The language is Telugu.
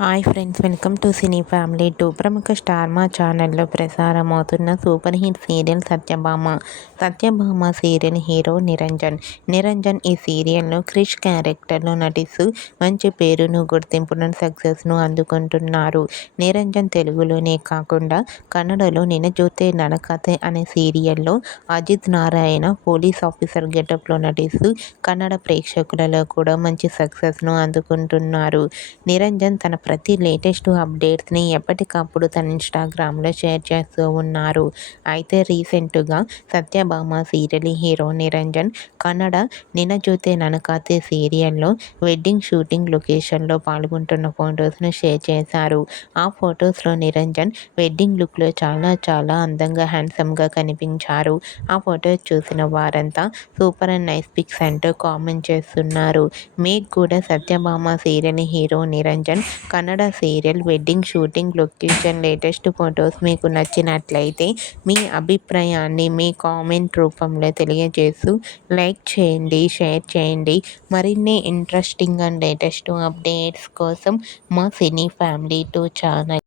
Hi friends, welcome to cine family 2. ప్రముఖ స్టార్ మా ఛానల్లో ప్రసారమవుతున్న super hit serial Satyabhama serial hero Niranjan ఈ సీరియల్లో క్రిష్ క్యారెక్టర్లో నటిస్తూ మంచి పేరును, గుర్తింపును, సక్సెస్ను అందుకుంటున్నారు. నిరంజన్ తెలుగులోనే కాకుండా కన్నడలో నిన జోతే నడకతే అనే సీరియల్లో అజిత్ నారాయణ పోలీస్ ఆఫీసర్ గెటప్లో నటిస్తూ కన్నడ ప్రేక్షకులలో కూడా మంచి సక్సెస్ను అందుకుంటున్నారు. నిరంజన్ తన ప్రతి లేటెస్ట్ అప్డేట్స్ని ఎప్పటికప్పుడు తన ఇన్స్టాగ్రామ్లో షేర్ చేస్తూ ఉన్నారు. అయితే రీసెంట్గా సత్యభామ సీరియల్ హీరో నిరంజన్ కన్నడ నిన జోతే ననకాతే సీరియల్లో వెడ్డింగ్ షూటింగ్ లొకేషన్లో పాల్గొంటున్న ఫొటోస్ను షేర్ చేశారు. ఆ ఫొటోస్లో నిరంజన్ వెడ్డింగ్ లుక్లో చాలా అందంగా హ్యాండ్సమ్గా కనిపించారు. ఆ ఫొటోస్ చూసిన వారంతా సూపర్ అండ్ నైస్ పిక్స్ అంటూ కామెంట్ చేస్తున్నారు. మీకు కూడా Satyabhama serial hero Niranjan Kannada serial wedding shooting location latest photos మీకు నచ్చినట్లయితే మీ అభిప్రాయాన్ని మీ కామెంట్ రూపంలో తెలియజేస్తూ లైక్ చేయండి, షేర్ చేయండి. మరిన్ని ఇంట్రెస్టింగ్ అండ్ లేటెస్ట్ అప్డేట్స్ కోసం మా సినీ ఫ్యామిలీ 2 ఛానల్